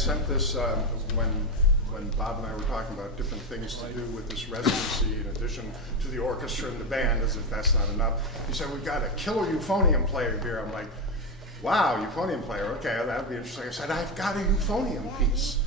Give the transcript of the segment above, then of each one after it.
sent this when Bob and I were talking about different things to do with this residency in addition to the orchestra and the band, as if that's not enough. He said, we've got a killer euphonium player here. I'm like, wow, euphonium player, okay, that would be interesting. I said, I've got a euphonium piece.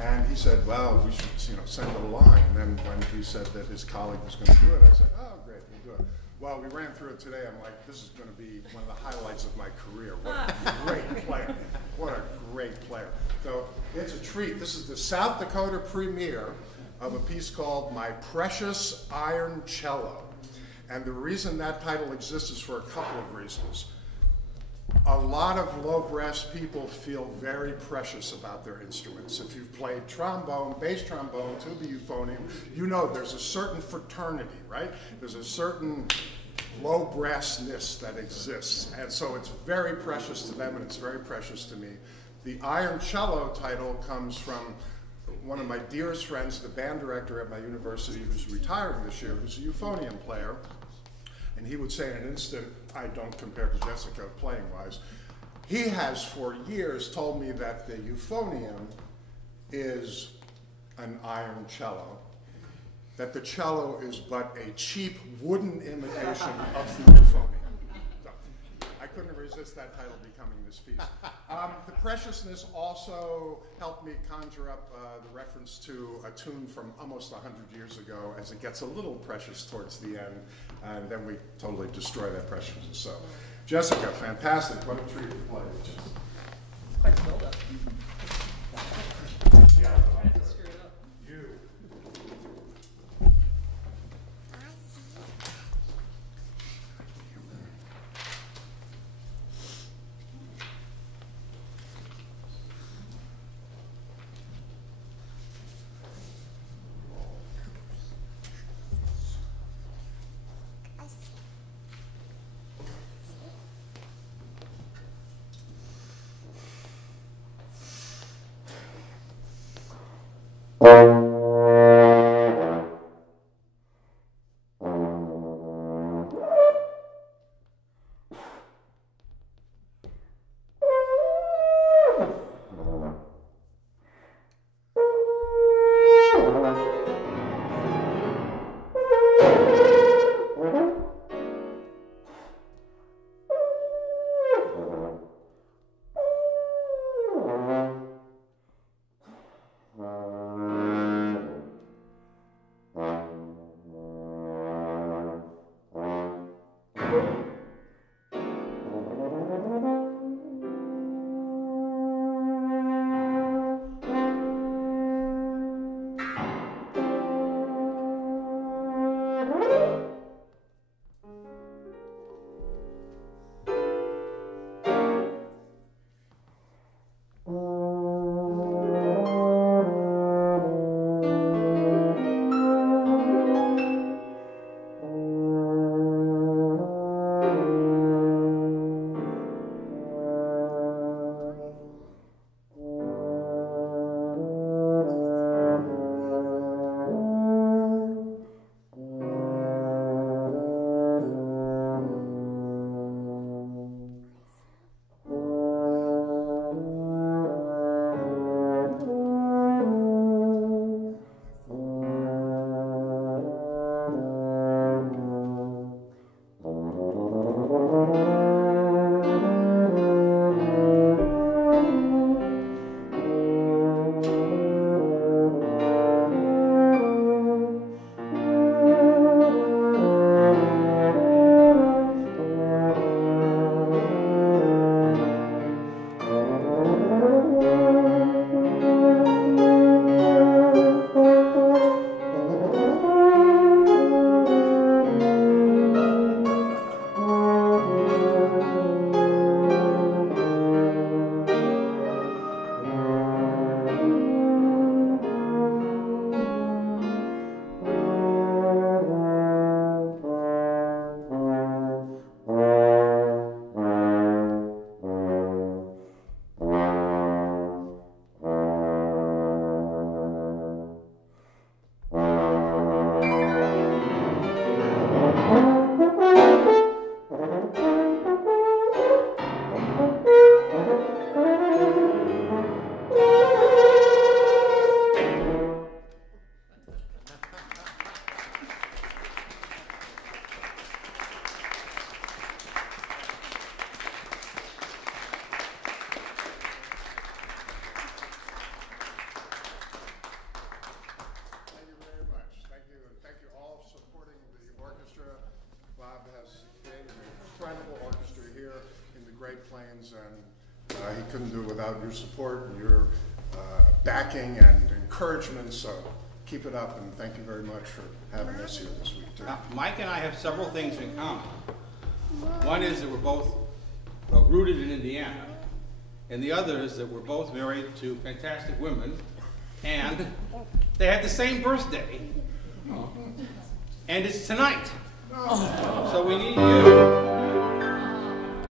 And he said, well, we should send it along. And then when he said that his colleague was going to do it, I said, oh, great, we'll do it. Well, we ran through it today. I'm like, this is going to be one of the highlights of my career. What a great player. What a great player. So it's a treat. This is the South Dakota premiere of a piece called My Precious Iron Cello. And the reason that title exists is for a couple of reasons. A lot of low brass people feel very precious about their instruments. If you've played trombone, bass trombone, tuba euphonium, you know there's a certain fraternity, right? There's a certain low brassness that exists. And so it's very precious to them and it's very precious to me. The Iron Cello title comes from one of my dearest friends, the band director at my university, who's retiring this year, who's a euphonium player. And he would say in an instant, I don't compare to Jessica playing-wise. He has for years told me that the euphonium is an iron cello, that the cello is but a cheap wooden imitation of the euphonium. So, I couldn't resist that title becoming this piece. The preciousness also helped me conjure up the reference to a tune from almost 100 years ago, as it gets a little precious towards the end, and then we totally destroy that preciousness. So, Jessica, fantastic. What a treat to play. It's quite the build-up. Yeah. I have to screw it up. You. he couldn't do it without your support and your backing and encouragement. So keep it up, and thank you very much for having us here this week, too. Now, Mike and I have several things in common. One is that we're both rooted in Indiana, and the other is that we're both married to fantastic women, and they had the same birthday, and it's tonight. So we need you.